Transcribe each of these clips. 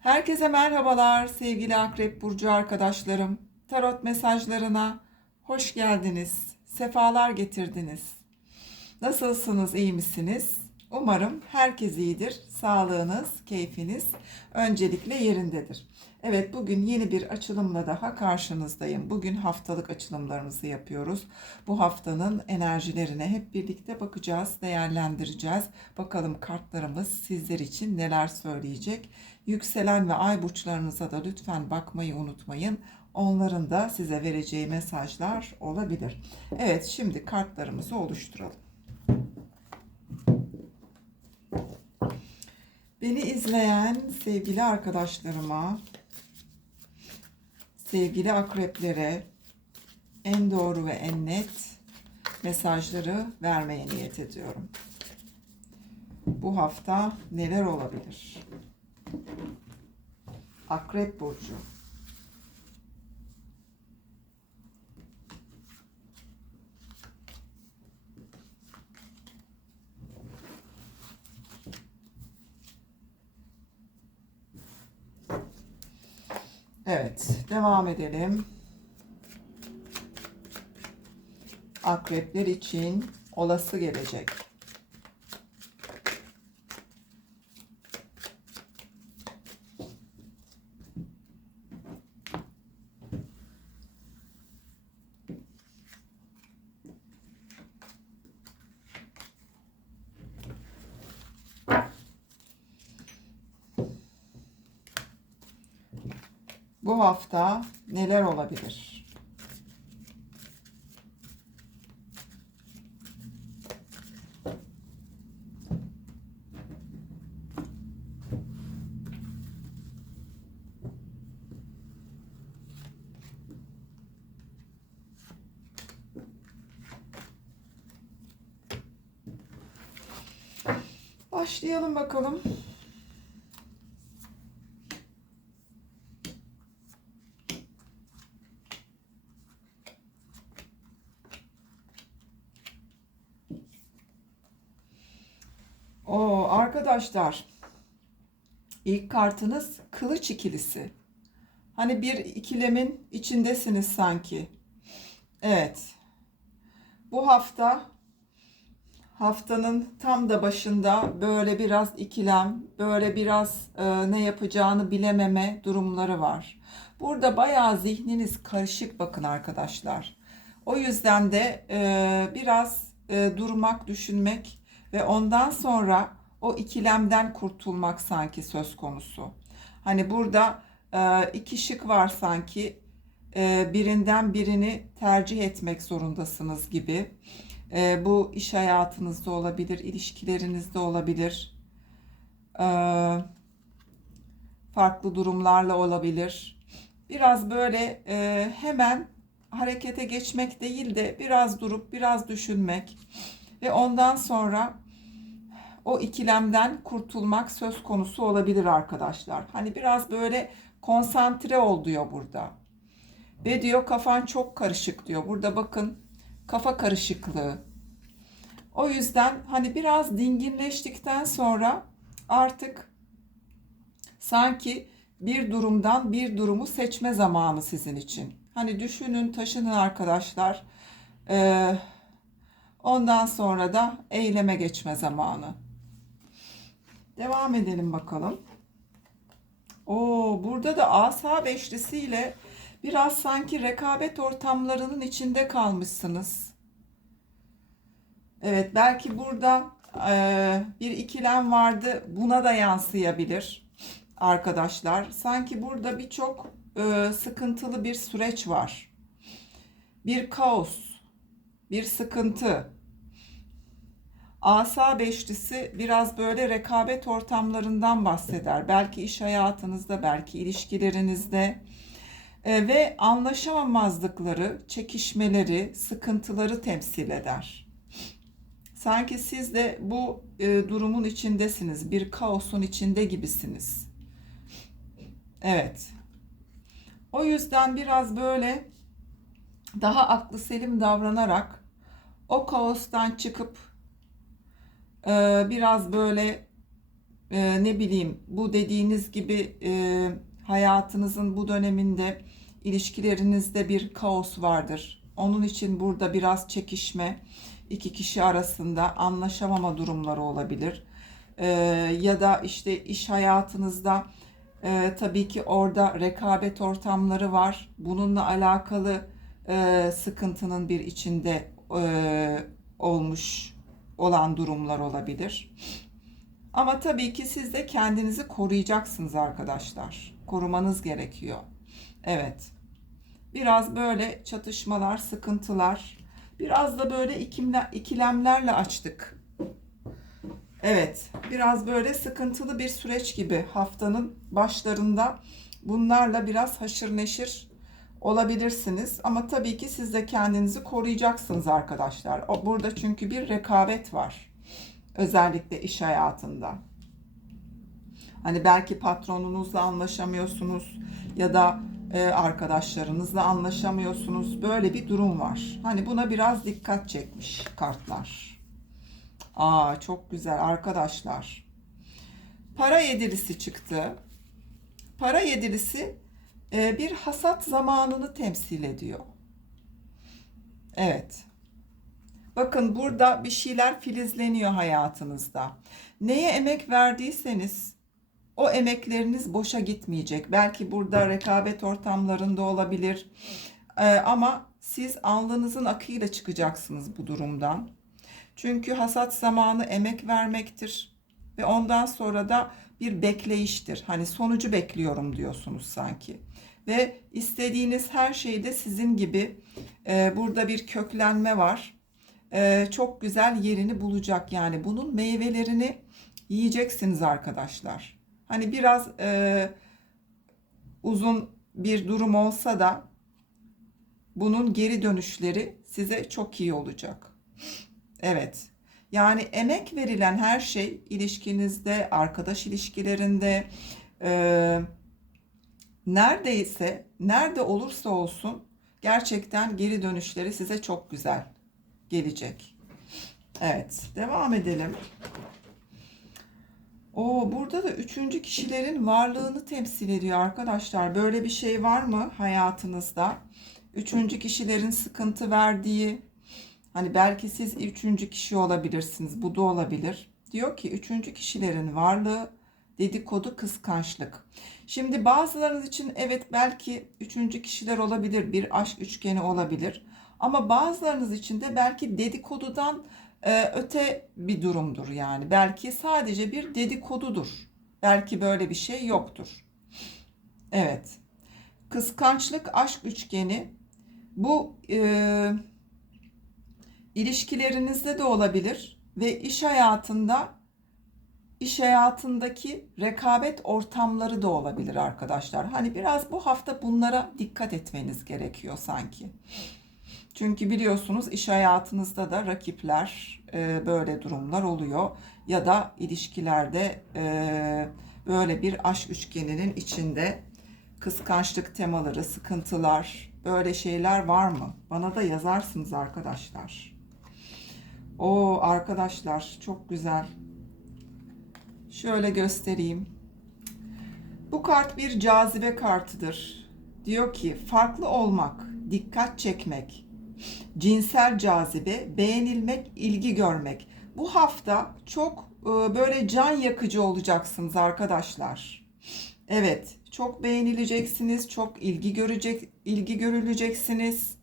Herkese merhabalar sevgili Akrep Burcu arkadaşlarım. Tarot mesajlarına hoş geldiniz. Sefalar getirdiniz. Nasılsınız, iyi misiniz? Umarım herkes iyidir. Sağlığınız, keyfiniz öncelikle yerindedir. Evet bugün yeni bir açılımla daha karşınızdayım. Bugün haftalık açılımlarımızı yapıyoruz. Bu haftanın enerjilerine hep birlikte bakacağız, değerlendireceğiz. Bakalım kartlarımız sizler için neler söyleyecek. Yükselen ve ay burçlarınıza da lütfen bakmayı unutmayın. Onların da size vereceği mesajlar olabilir. Evet şimdi kartlarımızı oluşturalım. Beni izleyen sevgili arkadaşlarıma, sevgili akreplere en doğru ve en net mesajları vermeye niyet ediyorum. Bu hafta neler olabilir? Akrep burcu. Evet, devam edelim. Akrepler için olası gelecek. Bu hafta neler olabilir? Başlayalım bakalım. O arkadaşlar ilk kartınız kılıç ikilisi. Hani bir ikilemin içindesiniz sanki. Evet. Bu hafta haftanın tam da başında böyle biraz ikilem, böyle biraz e, ne yapacağını bilememe durumları var. Burada bayağı zihniniz karışık bakın arkadaşlar. O yüzden de e, biraz e, durmak, düşünmek ve ondan sonra o ikilemden kurtulmak sanki söz konusu. Hani burada e, iki şık var sanki e, birinden birini tercih etmek zorundasınız gibi. E, bu iş hayatınızda olabilir, ilişkilerinizde olabilir, farklı durumlarla olabilir. Biraz böyle hemen harekete geçmek değil de biraz durup biraz düşünmek ve ondan sonra o ikilemden kurtulmak söz konusu olabilir arkadaşlar. Hani biraz böyle konsantre ol diyor burada. Ve diyor kafan çok karışık diyor. Burada bakın kafa karışıklığı. O yüzden hani biraz dinginleştikten sonra artık sanki bir durumdan bir durumu seçme zamanı sizin için. Hani düşünün taşının arkadaşlar. Ee, ondan sonra da eyleme geçme zamanı. Devam edelim bakalım. Oo, burada da asa beşlisiyle biraz sanki rekabet ortamlarının içinde kalmışsınız. Evet, belki burada e, bir ikilem vardı. Buna da yansıyabilir arkadaşlar. Sanki burada birçok e, sıkıntılı bir süreç var. Bir kaos, bir sıkıntı. Asa beşlisi biraz böyle rekabet ortamlarından bahseder. Belki iş hayatınızda, belki ilişkilerinizde E, ve anlaşamamazlıkları, çekişmeleri, sıkıntıları temsil eder. Sanki siz de bu e, durumun içindesiniz, bir kaosun içinde gibisiniz. Evet. O yüzden biraz böyle daha aklı selim davranarak o kaostan çıkıp e, biraz böyle e, ne bileyim bu dediğiniz gibi e, hayatınızın bu döneminde ilişkilerinizde bir kaos vardır. Onun için burada biraz çekişme, iki kişi arasında anlaşamama durumları olabilir. E, ya da işte iş hayatınızda e, tabii ki orada rekabet ortamları var. Bununla alakalı e, sıkıntının bir içinde e, olmuş olan durumlar olabilir. Ama tabii ki siz de kendinizi koruyacaksınız arkadaşlar. Korumanız gerekiyor. Evet. Biraz böyle çatışmalar, sıkıntılar, biraz da böyle ikimle, ikilemlerle açtık. Evet, biraz böyle sıkıntılı bir süreç gibi haftanın başlarında bunlarla biraz haşır neşir olabilirsiniz. Ama tabii ki siz de kendinizi koruyacaksınız arkadaşlar. Burada çünkü bir rekabet var. Özellikle iş hayatında. Hani belki patronunuzla anlaşamıyorsunuz ya da e, arkadaşlarınızla anlaşamıyorsunuz. Böyle bir durum var. Hani buna biraz dikkat çekmiş kartlar. Aa çok güzel arkadaşlar. Para yedilisi çıktı. Para yedilisi bir hasat zamanını temsil ediyor. Evet. Bakın burada bir şeyler filizleniyor hayatınızda. Neye emek verdiyseniz o emekleriniz boşa gitmeyecek. Belki burada rekabet ortamlarında olabilir. Ee, ama siz alnınızın akıyla çıkacaksınız bu durumdan. Çünkü hasat zamanı emek vermektir ve ondan sonra da bir bekleyiştir. Hani sonucu bekliyorum diyorsunuz sanki. Ve istediğiniz her şeyde sizin gibi e, burada bir köklenme var. E, çok güzel yerini bulacak yani bunun meyvelerini yiyeceksiniz arkadaşlar. Hani biraz e, uzun bir durum olsa da bunun geri dönüşleri size çok iyi olacak. Evet. Yani emek verilen her şey ilişkinizde, arkadaş ilişkilerinde, e, neredeyse, nerede olursa olsun gerçekten geri dönüşleri size çok güzel gelecek. Evet, devam edelim. O burada da üçüncü kişilerin varlığını temsil ediyor arkadaşlar. Böyle bir şey var mı hayatınızda? Üçüncü kişilerin sıkıntı verdiği, hani belki siz üçüncü kişi olabilirsiniz, bu da olabilir. Diyor ki üçüncü kişilerin varlığı dedikodu, kıskançlık. Şimdi bazılarınız için evet belki üçüncü kişiler olabilir, bir aşk üçgeni olabilir. Ama bazılarınız için de belki dedikodudan e, öte bir durumdur yani. Belki sadece bir dedikodudur. Belki böyle bir şey yoktur. Evet. Kıskançlık, aşk üçgeni bu e, ilişkilerinizde de olabilir ve iş hayatında iş hayatındaki rekabet ortamları da olabilir arkadaşlar. Hani biraz bu hafta bunlara dikkat etmeniz gerekiyor sanki. Çünkü biliyorsunuz iş hayatınızda da rakipler e, böyle durumlar oluyor ya da ilişkilerde e, böyle bir aşk üçgeninin içinde kıskançlık temaları, sıkıntılar, böyle şeyler var mı? Bana da yazarsınız arkadaşlar. O arkadaşlar çok güzel. Şöyle göstereyim. Bu kart bir cazibe kartıdır. Diyor ki farklı olmak, dikkat çekmek, cinsel cazibe, beğenilmek, ilgi görmek. Bu hafta çok e, böyle can yakıcı olacaksınız arkadaşlar. Evet, çok beğenileceksiniz, çok ilgi görecek, ilgi görüleceksiniz.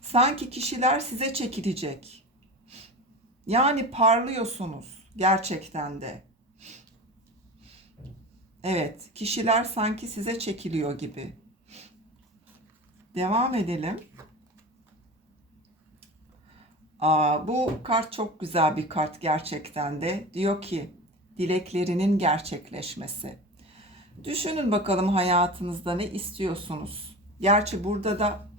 Sanki kişiler size çekilecek. Yani parlıyorsunuz gerçekten de. Evet, kişiler sanki size çekiliyor gibi. Devam edelim. Aa, bu kart çok güzel bir kart gerçekten de. Diyor ki dileklerinin gerçekleşmesi. Düşünün bakalım hayatınızda ne istiyorsunuz? Gerçi burada da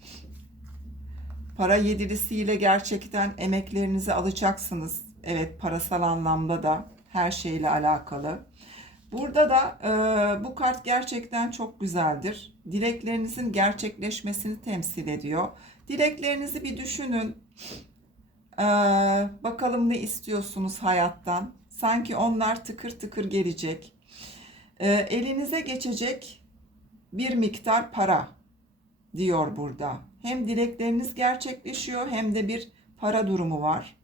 para yedilisiyle gerçekten emeklerinizi alacaksınız. Evet parasal anlamda da her şeyle alakalı. Burada da e, bu kart gerçekten çok güzeldir. Dileklerinizin gerçekleşmesini temsil ediyor. Dileklerinizi bir düşünün. E, bakalım ne istiyorsunuz hayattan? Sanki onlar tıkır tıkır gelecek. Ee, elinize geçecek bir miktar para diyor burada. Hem dilekleriniz gerçekleşiyor hem de bir para durumu var.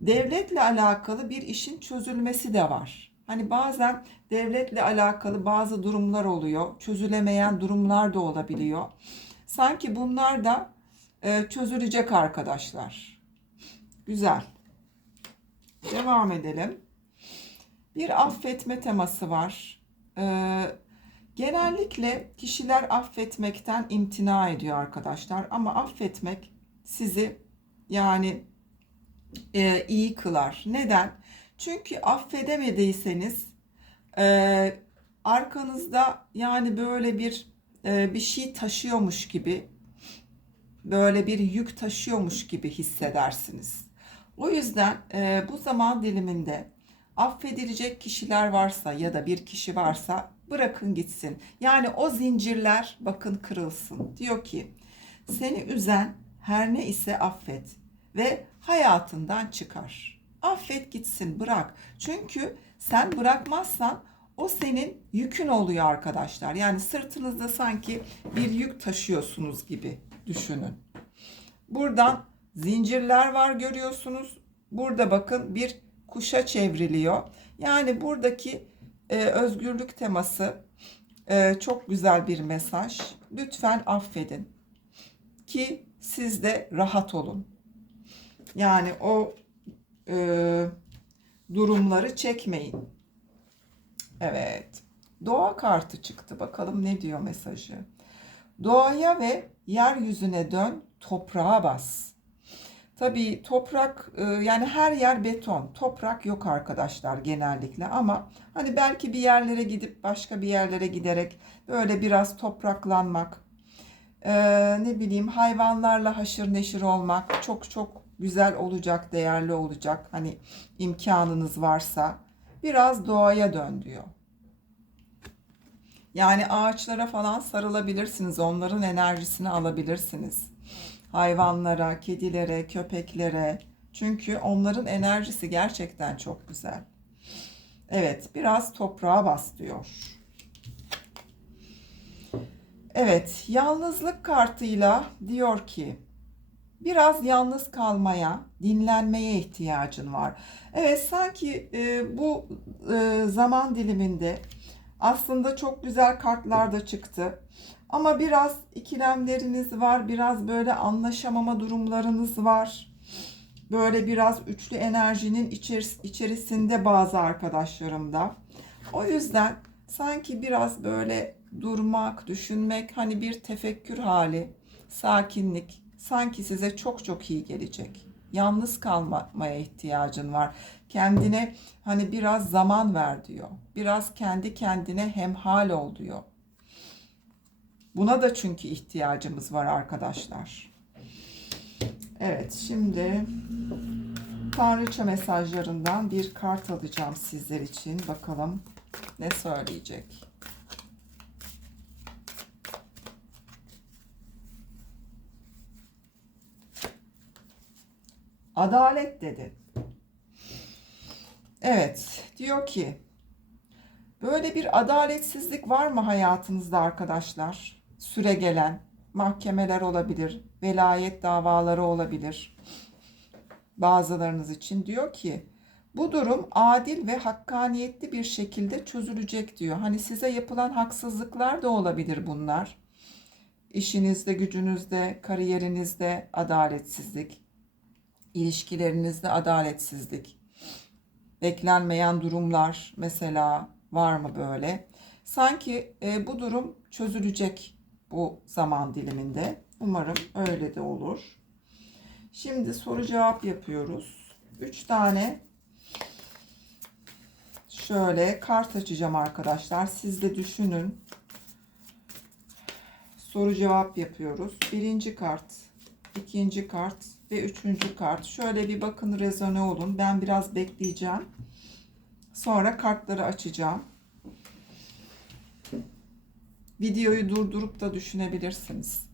Devletle alakalı bir işin çözülmesi de var. Hani bazen devletle alakalı bazı durumlar oluyor. Çözülemeyen durumlar da olabiliyor. Sanki bunlar da e, çözülecek arkadaşlar. Güzel. Devam edelim. Bir affetme teması var. Ee, genellikle kişiler affetmekten imtina ediyor arkadaşlar. Ama affetmek sizi yani e, iyi kılar. Neden? Çünkü affedemediyseniz e, arkanızda yani böyle bir e, bir şey taşıyormuş gibi böyle bir yük taşıyormuş gibi hissedersiniz. O yüzden e, bu zaman diliminde affedilecek kişiler varsa ya da bir kişi varsa bırakın gitsin. Yani o zincirler bakın kırılsın. Diyor ki seni üzen her ne ise affet ve hayatından çıkar. Affet gitsin bırak. Çünkü sen bırakmazsan o senin yükün oluyor arkadaşlar. Yani sırtınızda sanki bir yük taşıyorsunuz gibi düşünün. Buradan zincirler var görüyorsunuz. Burada bakın bir kuşa çevriliyor. Yani buradaki e, özgürlük teması e, çok güzel bir mesaj. Lütfen affedin ki siz de rahat olun. Yani o e, durumları çekmeyin. Evet. Doğa kartı çıktı. Bakalım ne diyor mesajı. Doğaya ve yeryüzüne dön, toprağa bas. Tabii toprak e, yani her yer beton. Toprak yok arkadaşlar genellikle ama hani belki bir yerlere gidip başka bir yerlere giderek böyle biraz topraklanmak, e, ne bileyim hayvanlarla haşır neşir olmak çok çok güzel olacak, değerli olacak. Hani imkanınız varsa biraz doğaya dön diyor. Yani ağaçlara falan sarılabilirsiniz. Onların enerjisini alabilirsiniz. Hayvanlara, kedilere, köpeklere. Çünkü onların enerjisi gerçekten çok güzel. Evet, biraz toprağa bas diyor. Evet, yalnızlık kartıyla diyor ki biraz yalnız kalmaya, dinlenmeye ihtiyacın var. Evet, sanki e, bu e, zaman diliminde aslında çok güzel kartlar da çıktı. Ama biraz ikilemleriniz var, biraz böyle anlaşamama durumlarınız var. Böyle biraz üçlü enerjinin içerisinde bazı arkadaşlarımda. O yüzden sanki biraz böyle durmak, düşünmek, hani bir tefekkür hali, sakinlik sanki size çok çok iyi gelecek. Yalnız kalmaya ihtiyacın var. Kendine hani biraz zaman ver diyor. Biraz kendi kendine hemhal ol diyor. Buna da çünkü ihtiyacımız var arkadaşlar. Evet şimdi Tanrıça mesajlarından bir kart alacağım sizler için. Bakalım ne söyleyecek. Adalet dedi. Evet, diyor ki böyle bir adaletsizlik var mı hayatınızda arkadaşlar? Süre gelen mahkemeler olabilir, velayet davaları olabilir. Bazılarınız için diyor ki bu durum adil ve hakkaniyetli bir şekilde çözülecek diyor. Hani size yapılan haksızlıklar da olabilir bunlar. İşinizde, gücünüzde, kariyerinizde adaletsizlik, ilişkilerinizde adaletsizlik, beklenmeyen durumlar mesela var mı böyle? Sanki e, bu durum çözülecek bu zaman diliminde. Umarım öyle de olur. Şimdi soru cevap yapıyoruz. 3 tane şöyle kart açacağım arkadaşlar. Siz de düşünün. Soru cevap yapıyoruz. Birinci kart, ikinci kart ve üçüncü kart. Şöyle bir bakın rezone olun. Ben biraz bekleyeceğim. Sonra kartları açacağım. Videoyu durdurup da düşünebilirsiniz.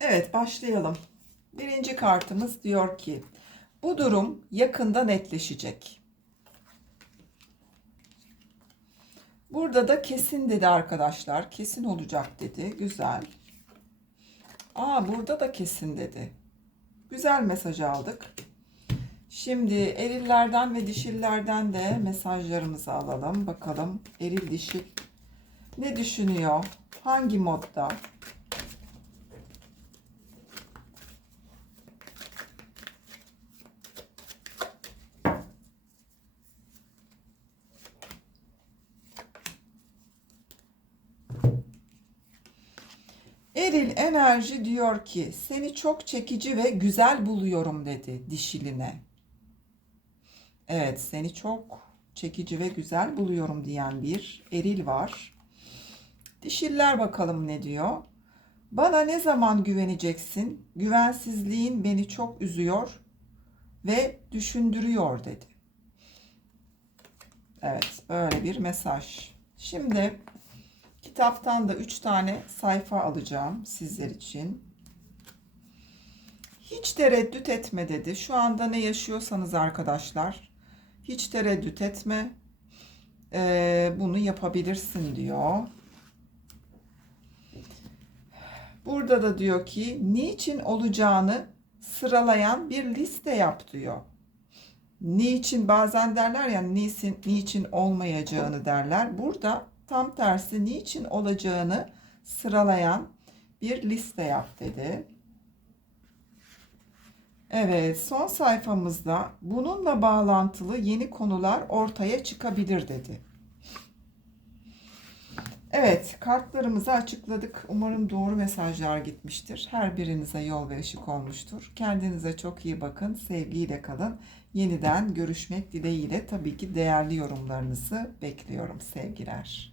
Evet başlayalım. Birinci kartımız diyor ki bu durum yakında netleşecek. Burada da kesin dedi arkadaşlar. Kesin olacak dedi. Güzel. Aa burada da kesin dedi. Güzel mesaj aldık. Şimdi erillerden ve dişillerden de mesajlarımızı alalım. Bakalım eril dişil ne düşünüyor? Hangi modda? Eril enerji diyor ki seni çok çekici ve güzel buluyorum dedi dişiline. Evet seni çok çekici ve güzel buluyorum diyen bir eril var. Dişiller bakalım ne diyor. Bana ne zaman güveneceksin? Güvensizliğin beni çok üzüyor ve düşündürüyor dedi. Evet böyle bir mesaj. Şimdi kitaptan da 3 tane sayfa alacağım sizler için. Hiç tereddüt etme dedi. Şu anda ne yaşıyorsanız arkadaşlar hiç tereddüt etme. Ee, bunu yapabilirsin diyor. Burada da diyor ki niçin olacağını sıralayan bir liste yap diyor. Niçin bazen derler ya niçin, niçin olmayacağını derler. Burada tam tersi niçin olacağını sıralayan bir liste yap dedi. Evet, son sayfamızda bununla bağlantılı yeni konular ortaya çıkabilir dedi. Evet, kartlarımızı açıkladık. Umarım doğru mesajlar gitmiştir. Her birinize yol ve ışık olmuştur. Kendinize çok iyi bakın. Sevgiyle kalın. Yeniden görüşmek dileğiyle tabii ki değerli yorumlarınızı bekliyorum sevgiler.